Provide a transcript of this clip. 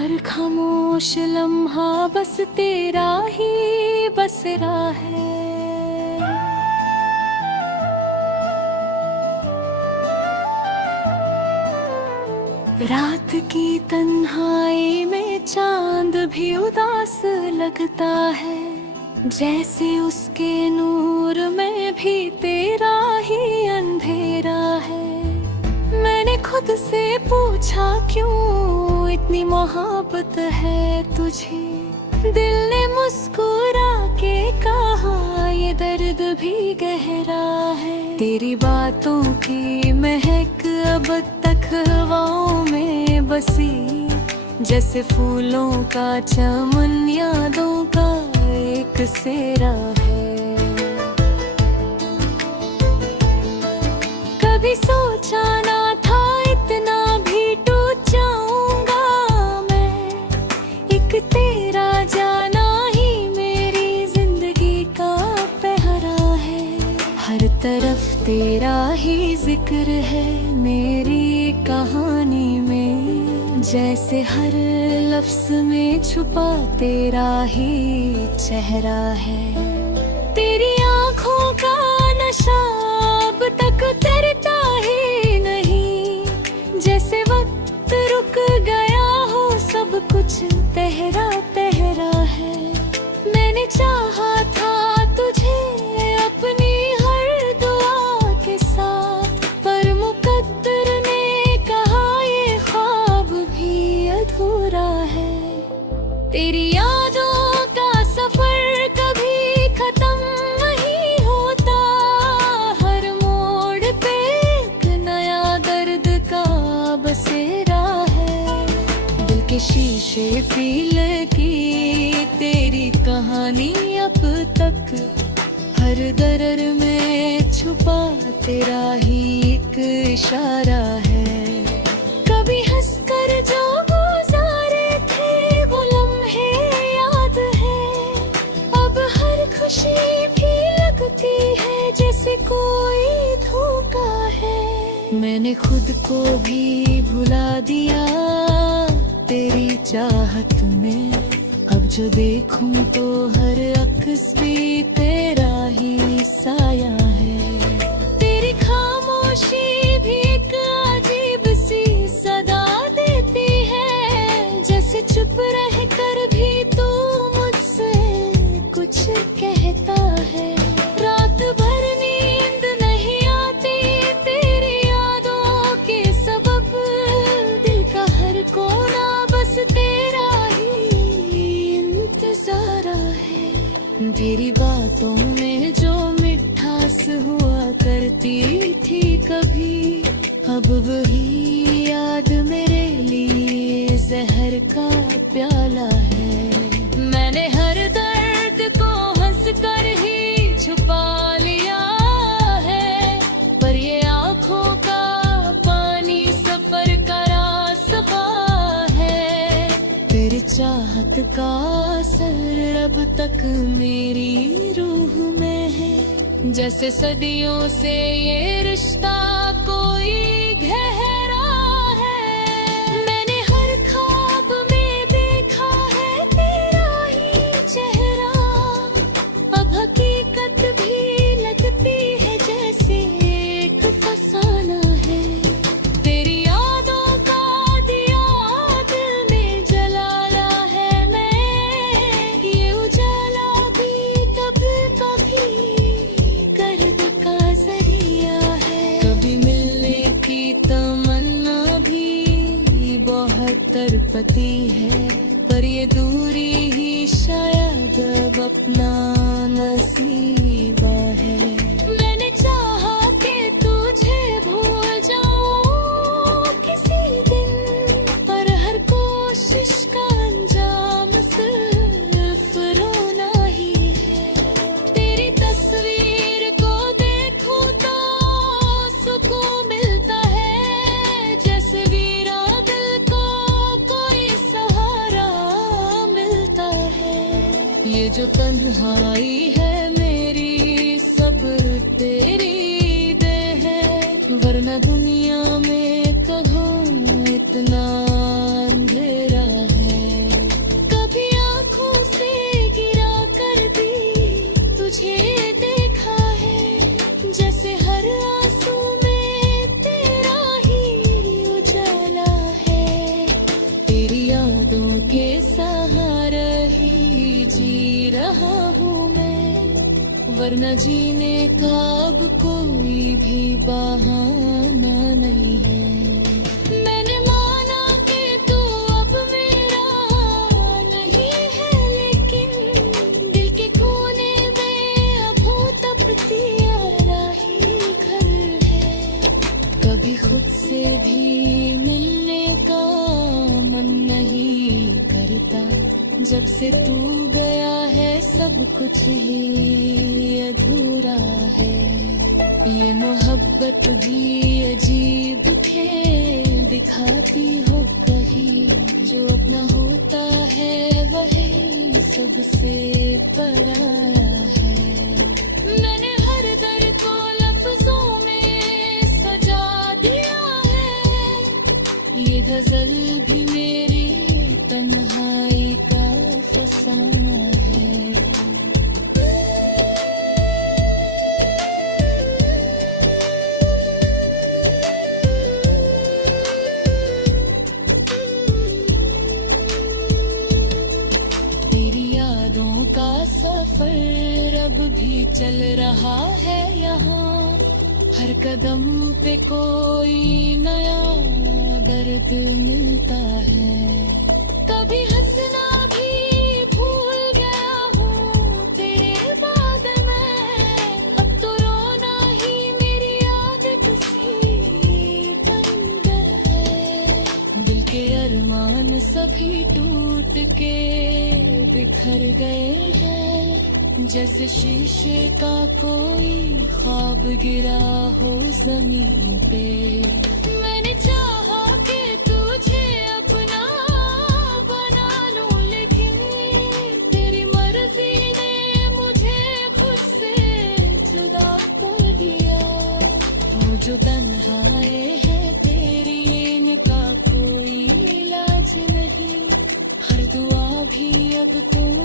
हर खामोश लम्हा बस तेरा ही बसरा है। रात की तन्हाई में चांद भी उदास लगता है, जैसे उसके नूर में भी तेरा ही अंधेरा है। मैंने खुद से पूछा क्यों इतनी मोहब्बत है तुझे, दिल ने मुस्कुरा के कहा ये दर्द भी गहरा है। तेरी बातों की महक अब तक हवाओं में बसी, जैसे फूलों का चमन यादों का एक सेरा है। कभी सोचा ना था इतना भी टूट जाऊंगा मैं, एक तेरा जाना ही मेरी जिंदगी का पहरा है। हर तरफ तेरा ही जिक्र है मेरी कहानी में, जैसे हर लफ्ज में छुपा तेरा ही चेहरा है। तेरी आँखों का नशा अब तक उतरता ही नहीं, जैसे वक्त रुक गया हो सब कुछ तहरा तहरा है। मैंने चाहा था तुझे अपनी हर दुआ के साथ, पर मुकद्दर ने कहा ये ख्वाब भी अधूरा है। तेरी यादों का सफर कभी खत्म नहीं होता, हर मोड़ पे एक नया दर्द का बसेरा है। दिल के शीशे पी लगी तेरी कहानी अब तक, हर दर्द में छुपा तेरा ही एक इशारा है। कभी हंसकर जो गुजारे थे वो लम्हे याद है, अब हर खुशी भी लगती है जैसे कोई धोखा है। मैंने खुद को भी भुला दिया तेरी चाहत में, अब जो देखूं तो हर अक्स भी तेरा ही साया है। तेरी खामोशी भी एक अजीब सी सदा देती है, जैसे चुप रह कर भी तू मुझसे कुछ कहता है। रात भर नींद नहीं आती तेरी यादों के सबब, दिल का हर कोना बस तेरा ही इंतजार है। तेरी बातों में जो मिठास हुआ करती थी कभी, अब वही याद मेरे लिए जहर का प्याला है। मैंने हर दर्द को हंस कर ही छुपा लिया है, पर ये आँखों का पानी सफर का रास्ता है। तेरी चाहत का असर अब तक मेरी रूह में है, जैसे सदियों से ये रिश्ता कोई गहरा है। मैंने हर ख्वाब में देखा है तेरा ही चेहरा, अब हकीकत भी लगती है जैसे एक फसाना है। तेरी यादों का दिया दिल में जलाला है मैं, ये उजाला भी कभी कभी गर्द का जरिया है। कभी मिलने की तमन्ना भी बहुत तड़पती है, पर ये दूरी ही शायद अब अपना नसीबा है। मैंने चाहा कि तुझे भूल जाऊं किसी दिन, पर हर कोशिश का अंजाम सिर्फ रोना ही है। तेरी तस्वीर को देखूं तो सुकून मिलता है, जैसे वीरा दिल को कोई सहारा मिलता है। ये जो तन्हाई है मेरी सब तेरी दे है, वरना दुनिया में कहाँ इतना अंधेरा है। यहाँ हूँ मैं, वरना जीने का अब कोई भी बहाना नहीं है। मैंने माना कि तू अब मेरा नहीं है, लेकिन दिल के कोने में अब हूँ तब तेरा ही घर है। कभी खुद से भी मिलने का मन नहीं करता, जब से तू गया है सब कुछ ही अधूरा है। ये मोहब्बत भी अजीब खेल दिखाती हो कहीं, जो अपना होता है वही सबसे पराया है। मैंने हर दर्द को लफ्जों में सजा दिया है, ये गजल भी मेरी तन्हाई का फसाना है। तेरी यादों का सफर अब भी चल रहा है यहाँ, हर कदम पे कोई नया दर्द मिलता है। कभी हंसना भी भूल गया हूँ तेरे बाद मैं, अब तो रोना ही मेरी आदत सी बन गया है। दिल के अरमान सभी टूट के बिखर गए हैं, जैसे शीशे का कोई ख्वाब गिरा हो जमीन पे। मैंने चाहा कि तुझे अपना बना लूं, लेकिन तेरी मर्जी ने मुझे खुद से जुदा कर दिया। वो जो तन्हाए है तेरी, इनका कोई इलाज नहीं, हर दुआ भी अब तुम